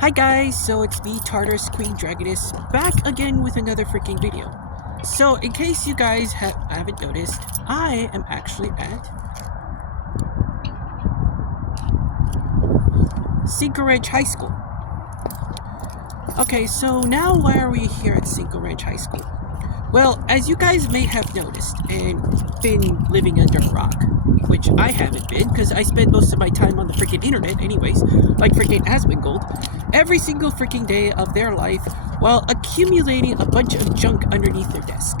Hi guys, so it's me, Tartarus Queen Dragoness, back again with another freaking video. So, in case you guys haven't noticed, I am actually at Cinco Ranch High School. Okay, so now why are we here at Cinco Ranch High School? Well, as you guys may have noticed and been living under a rock, which I haven't been because I spend most of my time on the freaking internet anyways, like freaking Asmongold, every single freaking day of their life while accumulating a bunch of junk underneath their desk.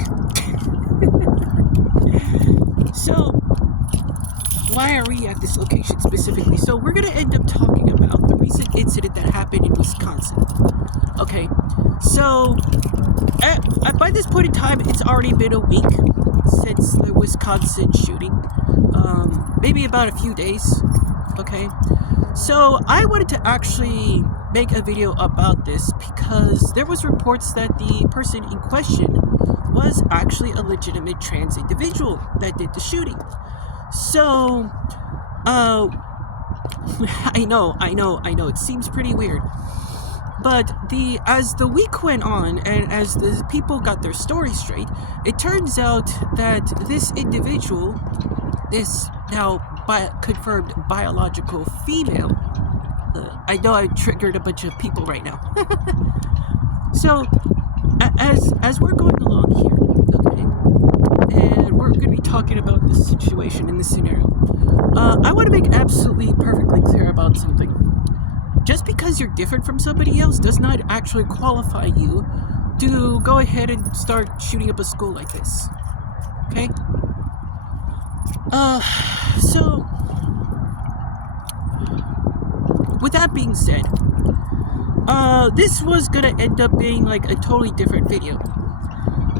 So, why are we at this location specifically? So we're going to end up talking about the recent incident that happened in Wisconsin. Okay, so by this point in time, it's already been a week since the Wisconsin shooting. Maybe about a few days. Okay, so I wanted to actually make a video about this because there was reports that the person in question was actually a legitimate trans individual that did the shooting. So, I know, it seems pretty weird. But as the week went on and as the people got their story straight, it turns out that this individual, this now confirmed biological female, I know I triggered a bunch of people right now. So, as we're going along here, okay, and we're going to be talking about this situation in this scenario, I want to make absolutely perfectly clear about something. Just because you're different from somebody else does not actually qualify you to go ahead and start shooting up a school like this. Okay? So, with that being said, this was gonna end up being like a totally different video.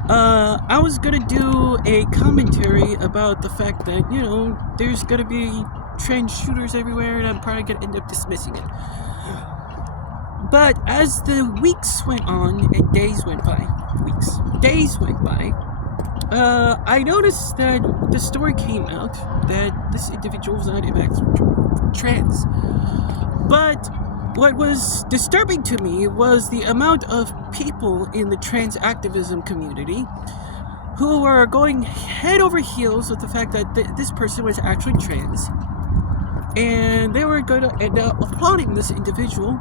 I was gonna do a commentary about the fact that, you know, there's gonna be trans shooters everywhere and I'm probably gonna end up dismissing it. But as the weeks went on and days went by, I noticed that the story came out that this individual was not in fact trans. But what was disturbing to me was the amount of people in the trans activism community who were going head over heels with the fact that this person was actually trans. And they were going to end up applauding this individual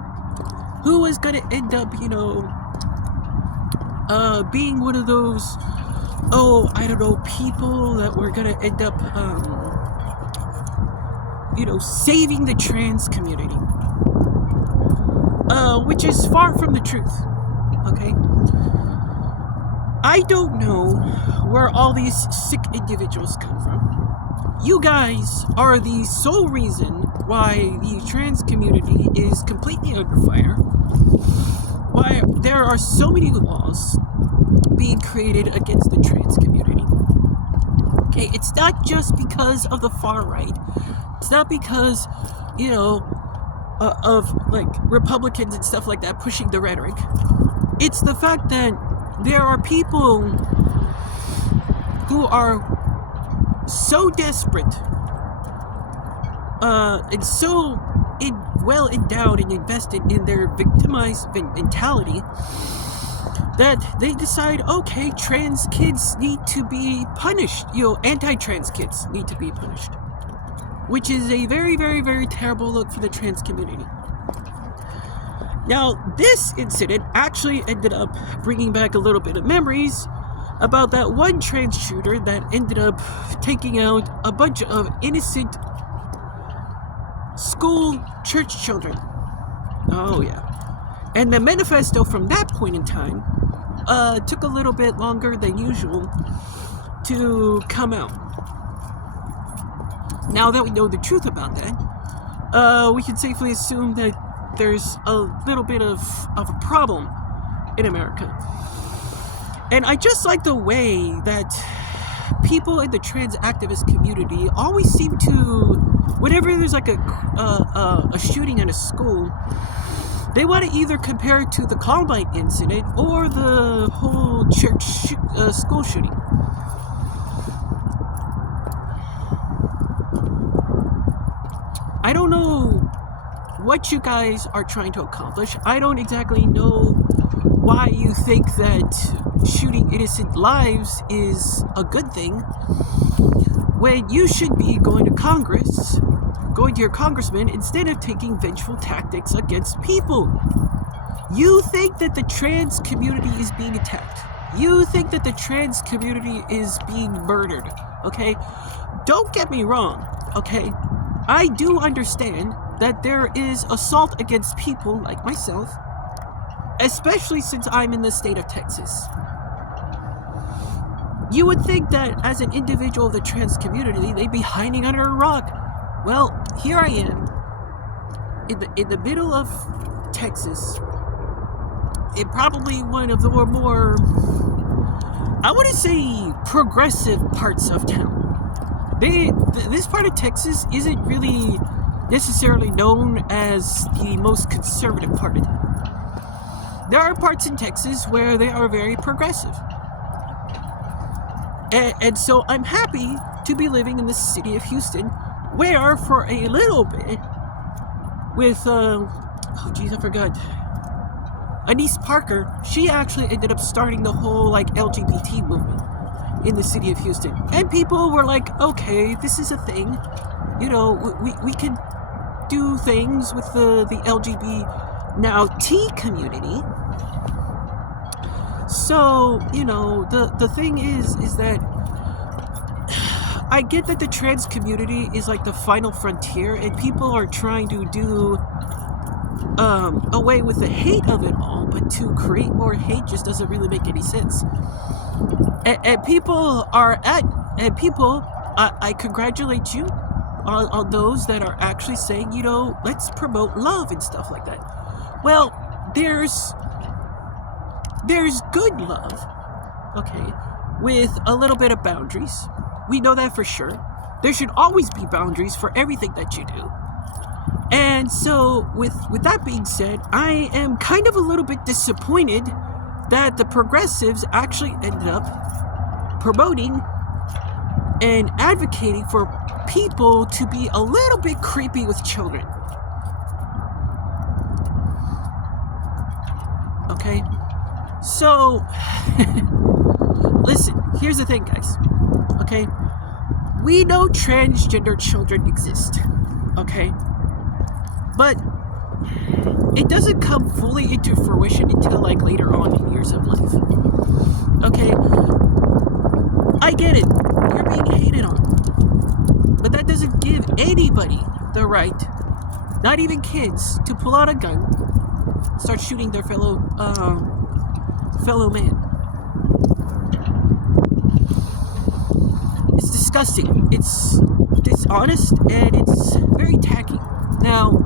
who was going to end up, you know, being one of those, people that were going to end up, saving the trans community. Which is far from the truth, okay? I don't know where all these sick individuals come from. You guys are the sole reason why the trans community is completely under fire. Why there are so many laws being created against the trans community. Okay, it's not just because of the far right. It's not because, of like Republicans and stuff like that pushing the rhetoric. It's the fact that there are people who are so desperate and so well endowed and invested in their victimized mentality that they decide, okay, trans kids need to be punished. Anti-trans kids need to be punished. Which is a very, very, very terrible look for the trans community. Now, this incident actually ended up bringing back a little bit of memories about that one trans shooter that ended up taking out a bunch of innocent school church children. Oh, yeah. And the manifesto from that point in time took a little bit longer than usual to come out. Now that we know the truth about that, we can safely assume that there's a little bit of a problem in America. And I just like the way that people in the trans activist community always seem to, whenever there's like a shooting at a school, they want to either compare it to the Columbine incident or the whole church school shooting. I don't know what you guys are trying to accomplish. I don't exactly know why you think that shooting innocent lives is a good thing when you should be going to Congress, going to your congressman, instead of taking vengeful tactics against people. You think that the trans community is being attacked. You think that the trans community is being murdered, okay? Don't get me wrong, okay? I do understand that there is assault against people like myself, especially since I'm in the state of Texas. You would think that as an individual of the trans community, they'd be hiding under a rock. Well, here I am, in the middle of Texas, in probably one of the more, I wouldn't say progressive parts of town. This part of Texas isn't really necessarily known as the most conservative part of town. There are parts in Texas where they are very progressive. And so I'm happy to be living in the city of Houston, where for a little bit, with, I forgot, Anise Parker, she actually ended up starting the whole, LGBT movement in the city of Houston. And people were like, okay, this is a thing. You know, we can do things with the LGBT now T community. So, you know, the thing is that I get that the trans community is like the final frontier, and people are trying to do away with the hate of it all, but to create more hate just doesn't really make any sense. And I congratulate you on those that are actually saying, you know, let's promote love and stuff like that. Well, there's good love, okay, with a little bit of boundaries. We know that for sure. There should always be boundaries for everything that you do. And so, with that being said, I am kind of a little bit disappointed that the progressives actually ended up promoting and advocating for people to be a little bit creepy with children. Okay? So, listen, here's the thing, guys. Okay? We know transgender children exist. Okay? But it doesn't come fully into fruition until later on in years of life. Okay? I get it. You're being hated on. But that doesn't give anybody the right, not even kids, to pull out a gun, start shooting their fellow man. It's disgusting. It's dishonest, and it's very tacky. Now,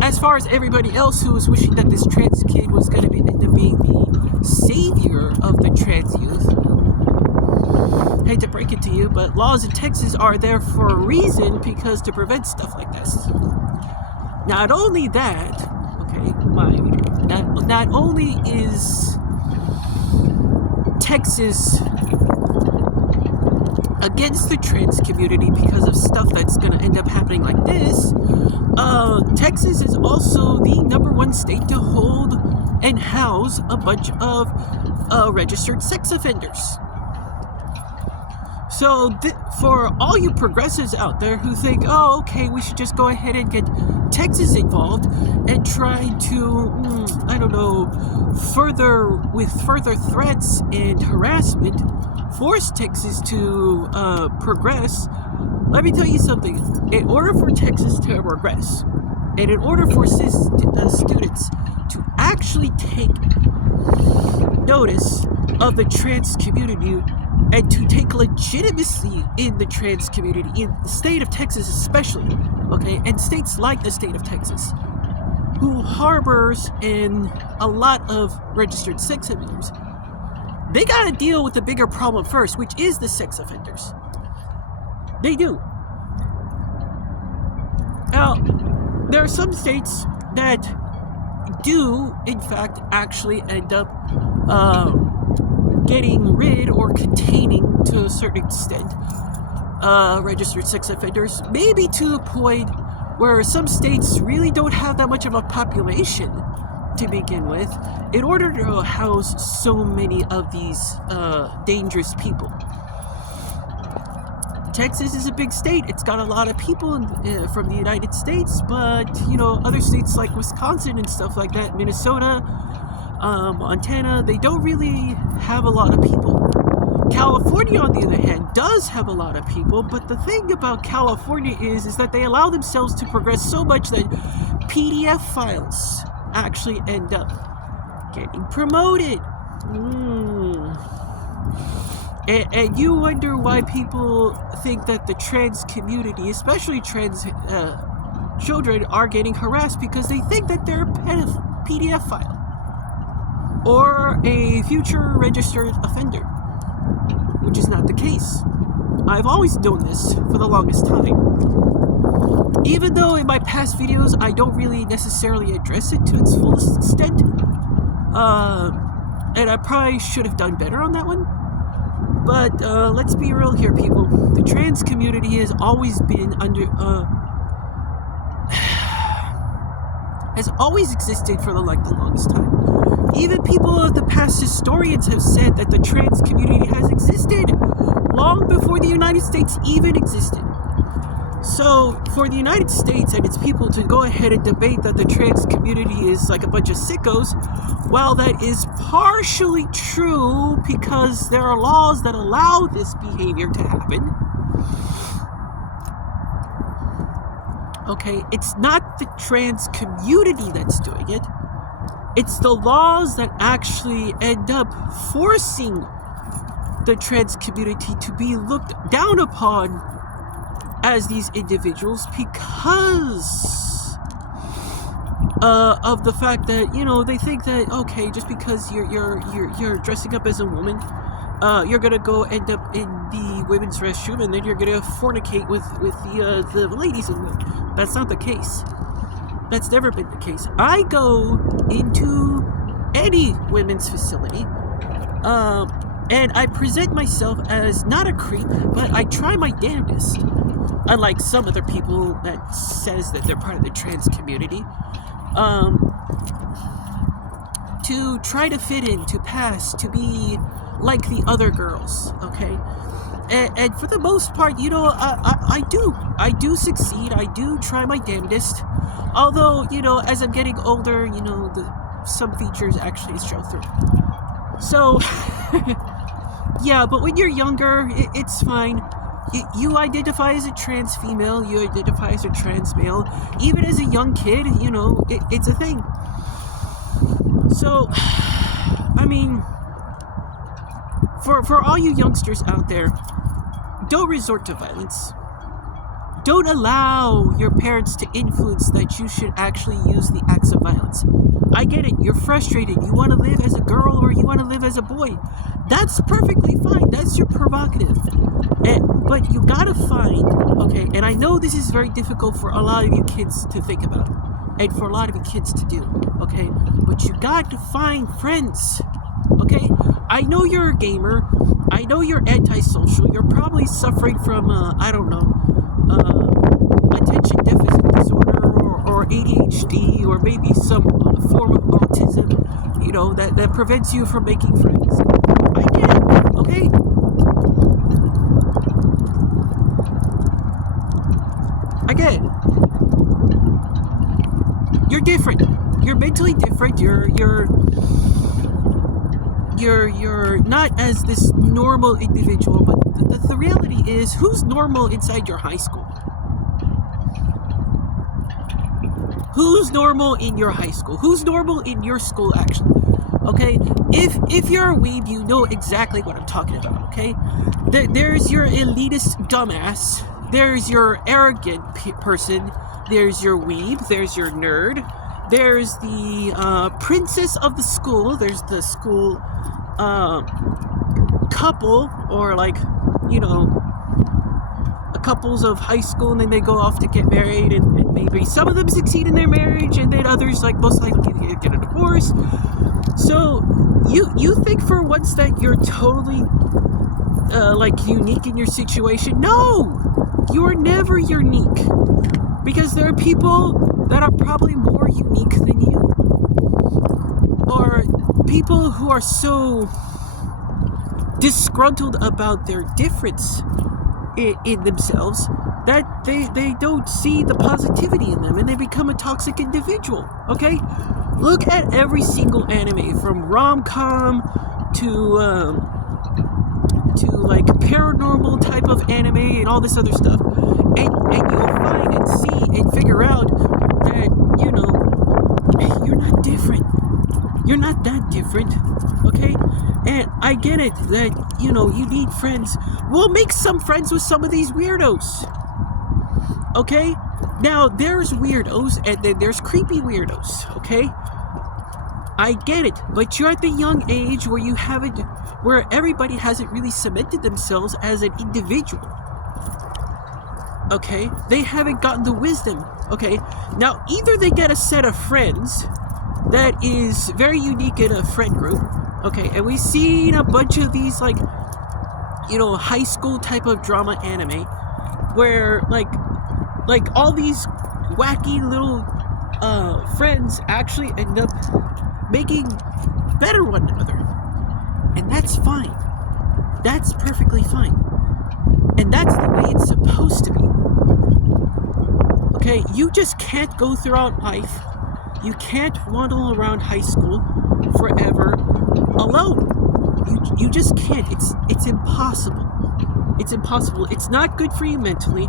as far as everybody else who was wishing that this trans kid was going to end up being the savior of the trans youth, hate to break it to you, but laws in Texas are there for a reason, because to prevent stuff like this. Not only that, okay, not only is Texas against the trans community because of stuff that's going to end up happening like this, Texas is also the #1 state to hold and house a bunch of registered sex offenders. So for all you progressives out there who think, oh, okay, we should just go ahead and get Texas involved and try to, further threats and harassment, force Texas to progress, let me tell you something. In order for Texas to progress, and in order for students to actually take notice of the trans community and to take legitimacy in the trans community, in the state of Texas especially, okay, and states like the state of Texas, who harbors in a lot of registered sex offenders, they gotta deal with the bigger problem first, which is the sex offenders. They do. Now, there are some states that do, in fact, actually end up getting rid or containing, to a certain extent, registered sex offenders, maybe to the point where some states really don't have that much of a population to begin with in order to house so many of these dangerous people. Texas is a big state. It's got a lot of people from the United States, but, you know, other states like Wisconsin and stuff like that, Minnesota, Montana, they don't really have a lot of people. California, on the other hand, does have a lot of people, but the thing about California is that they allow themselves to progress so much that PDF files actually end up getting promoted. And you wonder why people think that the trans community, especially trans children, are getting harassed, because they think that they're a PDF file or a future registered offender, which is not the case. I've always known this for the longest time. Even though in my past videos I don't really necessarily address it to its fullest extent, and I probably should have done better on that one. But let's be real here, people. The trans community has always been has always existed for the longest time. Even people of the past historians have said that the trans community has existed long before the United States even existed. So for the United States and its people to go ahead and debate that the trans community is like a bunch of sickos, while that is partially true because there are laws that allow this behavior to happen, okay, it's not the trans community that's doing it. It's the laws that actually end up forcing the trans community to be looked down upon as these individuals because of the fact that, you know, they think that, okay, just because you're dressing up as a woman, you're gonna go end up in the women's restroom and then you're gonna fornicate with the ladies in there. That's not the case. That's never been the case. I go into any women's facility, and I present myself as not a creep, but I try my damnedest. Unlike some other people that says that they're part of the trans community, to try to fit in, to pass, to be like the other girls, okay? And for the most part, you know, I do succeed. I do try my damnedest. Although, you know, as I'm getting older, you know, some features actually show through. So, yeah, but when you're younger, it's fine. You identify as a trans female, you identify as a trans male. Even as a young kid, you know, it's a thing. So, I mean, for all you youngsters out there, don't resort to violence. Don't allow your parents to influence that you should actually use the acts of violence. I get it, you're frustrated, you want to live as a girl or you want to live as a boy. That's perfectly fine, that's your prerogative. But you gotta find, okay, and I know this is very difficult for a lot of you kids to think about, and for a lot of you kids to do, okay, but you got to find friends, okay? I know you're a gamer, I know you're antisocial, you're probably suffering from, I don't know, attention deficit disorder or ADHD or maybe some form of autism, you know, that prevents you from making friends. I get it, okay? I get it. You're different. You're mentally different. You're not as this normal individual, but the reality is, who's normal inside your high school? Who's normal in your high school? Who's normal in your school, actually? Okay? If you're a weeb, you know exactly what I'm talking about, okay? There's your elitist dumbass. There's your arrogant person. There's your weeb. There's your nerd. There's the princess of the school. There's the school couple, or like, you know, couples of high school, and then they go off to get married, and maybe some of them succeed in their marriage, and then others, like, most likely get a divorce. So you think for once that you're totally like unique in your situation. No, you are never unique, because there are people that are probably more unique than you, or people who are so disgruntled about their difference in themselves that they don't see the positivity in them, and they become a toxic individual. Okay, look at every single anime, from rom-com to like paranormal type of anime and all this other stuff, and you'll find and see and figure out that, you know, you're not different. You're not that different, okay? And I get it that, you know, you need friends. Well, make some friends with some of these weirdos, okay? Now, there's weirdos, and then there's creepy weirdos, okay? I get it, but you're at the young age where everybody hasn't really cemented themselves as an individual, okay? They haven't gotten the wisdom, okay? Now, either they get a set of friends that is very unique in a friend group, okay? And we've seen a bunch of these, like, you know, high school type of drama anime where, like all these wacky little friends actually end up making better one another. And that's fine. That's perfectly fine. And that's the way it's supposed to be. Okay, you just can't go throughout life. You can't waddle around high school forever alone. You just can't. It's impossible. It's impossible. It's not good for you mentally.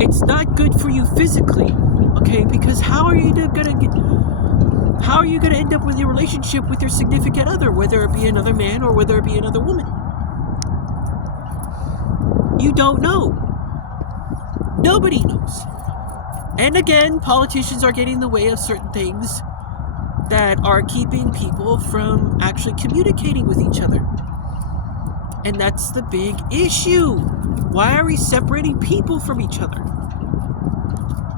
It's not good for you physically. Okay, because how are you gonna end up with your relationship with your significant other, whether it be another man or whether it be another woman? You don't know. Nobody knows. And again, politicians are getting in the way of certain things that are keeping people from actually communicating with each other. And that's the big issue. Why are we separating people from each other?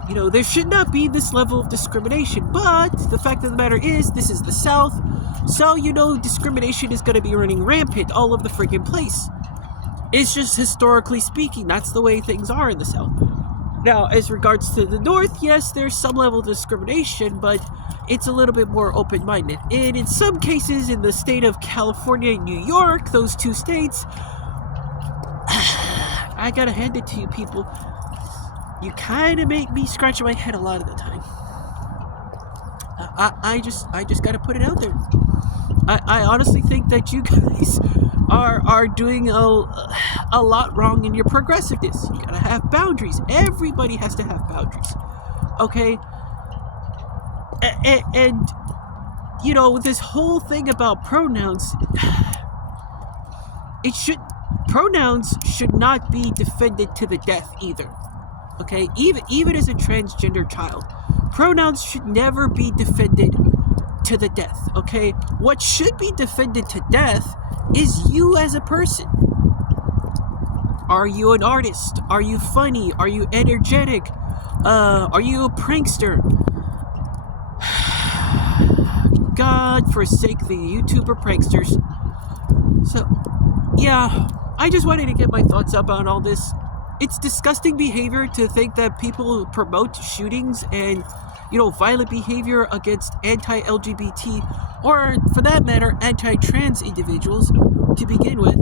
You know, there should not be this level of discrimination, but the fact of the matter is, this is the South, so, you know, discrimination is going to be running rampant all over the freaking place. It's just, historically speaking, that's the way things are in the South. Now, as regards to the North, yes, there's some level of discrimination, but it's a little bit more open-minded. And in some cases, in the state of California and New York, those two states, I gotta hand it to you people, you kind of make me scratch my head a lot of the time. I just gotta put it out there. I honestly think that you guys are doing a lot wrong in your progressiveness. You gotta have boundaries. Everybody has to have boundaries. Okay? And you know, with this whole thing about pronouns, pronouns should not be defended to the death either. Okay? Even as a transgender child, pronouns should never be defended to the death. Okay? What should be defended to death is you as a person. Are you an artist? Are you funny? Are you energetic? Are you a prankster? God forsake the YouTuber pranksters. So, yeah, I just wanted to get my thoughts up on all this. It's disgusting behavior to think that people promote shootings and, you know, violent behavior against anti-LGBT, or for that matter, anti-trans individuals to begin with.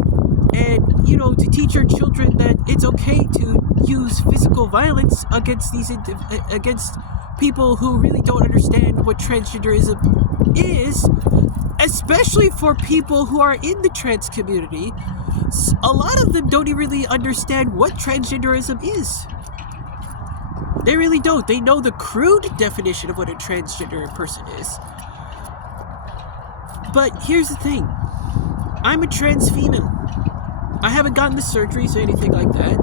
And, you know, to teach our children that it's okay to use physical violence against against people who really don't understand what transgenderism is, especially for people who are in the trans community. A lot of them don't really understand what transgenderism is. They really don't. They know the crude definition of what a transgender person is. But here's the thing. I'm a trans female. I haven't gotten the surgeries or anything like that.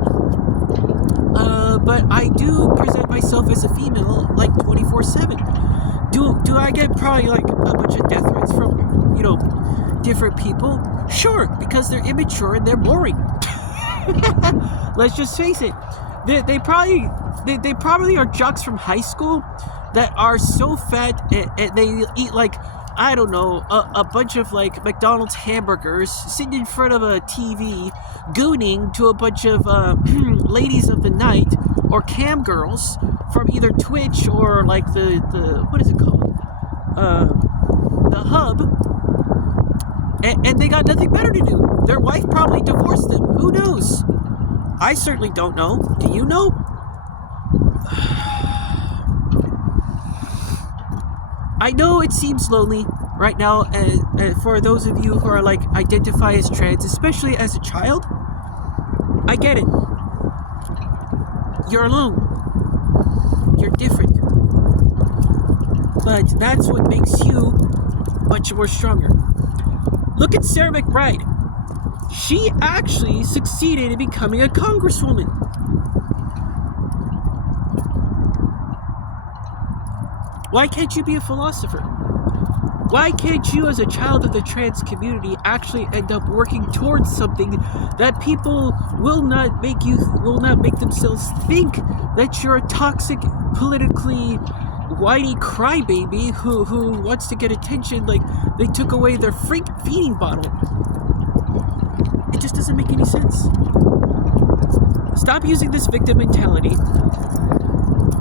But I do present myself as a female like 24/7. Do I get probably like a bunch of death threats from, you know, different people? Sure, because they're immature and they're boring. Let's just face it. They probably are jocks from high school that are so fat and they eat like I don't know, a bunch of like McDonald's hamburgers sitting in front of a TV, gooning to a bunch of ladies of the night or cam girls from either Twitch or like the what is it called? The Hub. And they got nothing better to do. Their wife probably divorced them. Who knows? I certainly don't know. Do you know? I know it seems lonely right now for those of you who are like identify as trans, especially as a child. I get it. You're alone. You're different. But that's what makes you much more stronger. Look at Sarah McBride. She actually succeeded in becoming a congresswoman. Why can't you be a philosopher? Why can't you, as a child of the trans community, actually end up working towards something that people will not make themselves think that you're a toxic, politically whiny crybaby who wants to get attention like they took away their feeding bottle? It just doesn't make any sense. Stop using this victim mentality.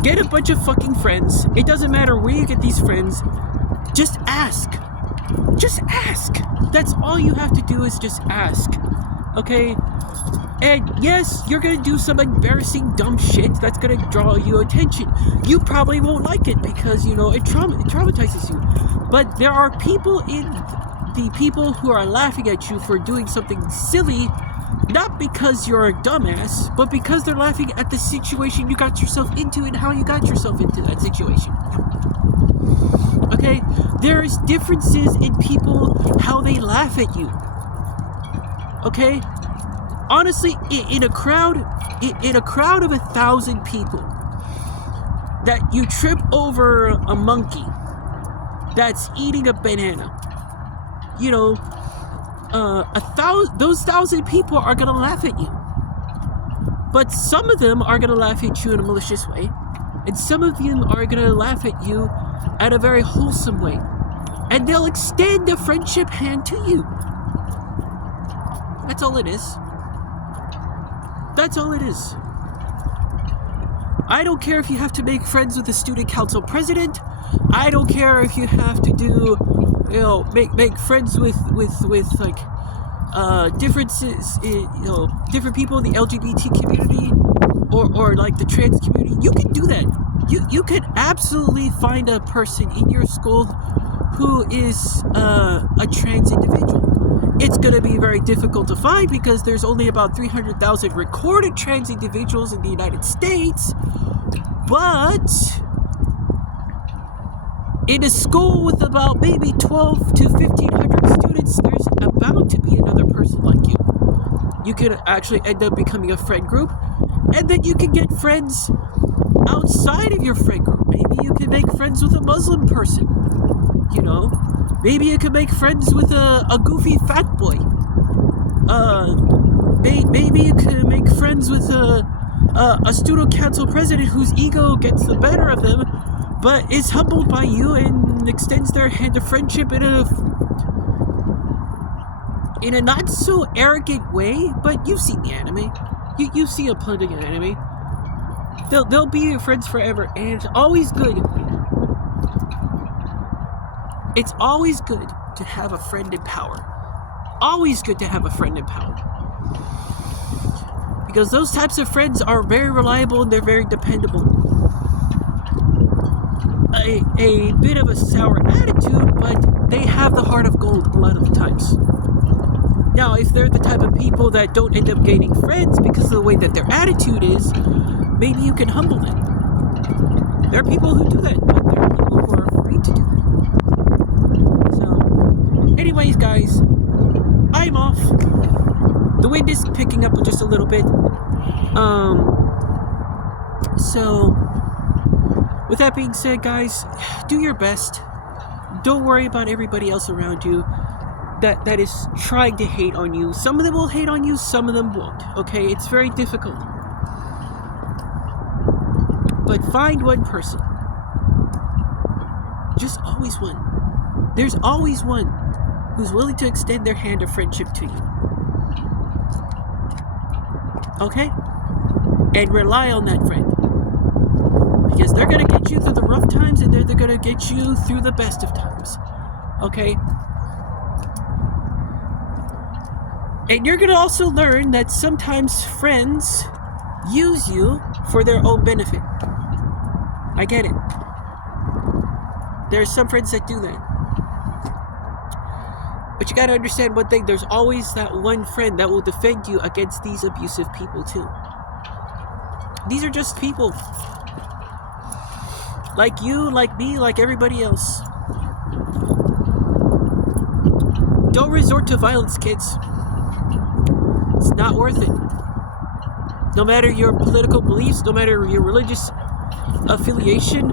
Get a bunch of fucking friends. It doesn't matter where you get these friends. Just ask. Just ask. That's all you have to do is just ask. Okay? And yes, you're gonna do some embarrassing dumb shit that's gonna draw you attention. You probably won't like it because, it traumatizes you. But there are people who are laughing at you for doing something silly, not because you're a dumbass, but because they're laughing at the situation you got yourself into and how you got yourself into that situation. Okay? There's differences in people, how they laugh at you. Okay? Honestly, in a crowd of 1,000 people, that you trip over a monkey that's eating a banana, those 1,000 people are gonna laugh at you. But some of them are gonna laugh at you in a malicious way, and some of them are gonna laugh at you at a very wholesome way, and they'll extend a friendship hand to you. That's all it is. That's all it is. I don't care if you have to make friends with the student council president. I don't care if you have to do, make friends with like differences, different people in the LGBT community or like the trans community. You can do that. You can absolutely find a person in your school who is a trans individual. It's going to be very difficult to find because there's only about 300,000 recorded trans individuals in the United States. But in a school with about maybe 12 to 1,500 students, there's about to be another person like you. You can actually end up becoming a friend group, and then you can get friends outside of your friend group. Maybe you can make friends with a Muslim person, Maybe you can make friends with a goofy fat boy. Maybe you can make friends with a student council president whose ego gets the better of them, but is humbled by you and extends their hand of friendship in a not so arrogant way. But you've seen the anime. You've seen plenty of anime. They'll be your friends forever, and it's always good. It's always good to have a friend in power. Always good to have a friend in power. Because those types of friends are very reliable and they're very dependable. A bit of a sour attitude, but they have the heart of gold a lot of the times. Now, if they're the type of people that don't end up gaining friends because of the way that their attitude is, maybe you can humble them. There are people who do that, but there are people who are afraid to do that. Anyways, guys, I'm off. The wind is picking up just a little bit. So, with that being said, guys, do your best. Don't worry about everybody else around you that is trying to hate on you. Some of them will hate on you, some of them won't. Okay, it's very difficult. But find one person. Just always one. there's always one who's willing to extend their hand of friendship to you. Okay? And rely on that friend. Because they're going to get you through the rough times, and they're going to get you through the best of times. Okay? And you're going to also learn that sometimes friends use you for their own benefit. I get it. There are some friends that do that. But you got to understand one thing. There's always that one friend that will defend you against these abusive people too. These are just people. Like you, like me, like everybody else. Don't resort to violence, kids. It's not worth it. No matter your political beliefs, no matter your religious affiliation,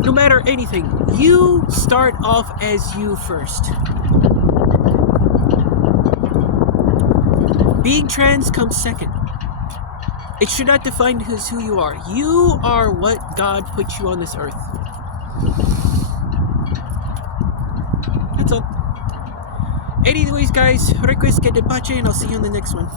no matter anything, you start off as you first. Being trans comes second. It should not define who you are. You are what God put you on this earth. That's all. Anyways, guys, request que te pache, and I'll see you on the next one.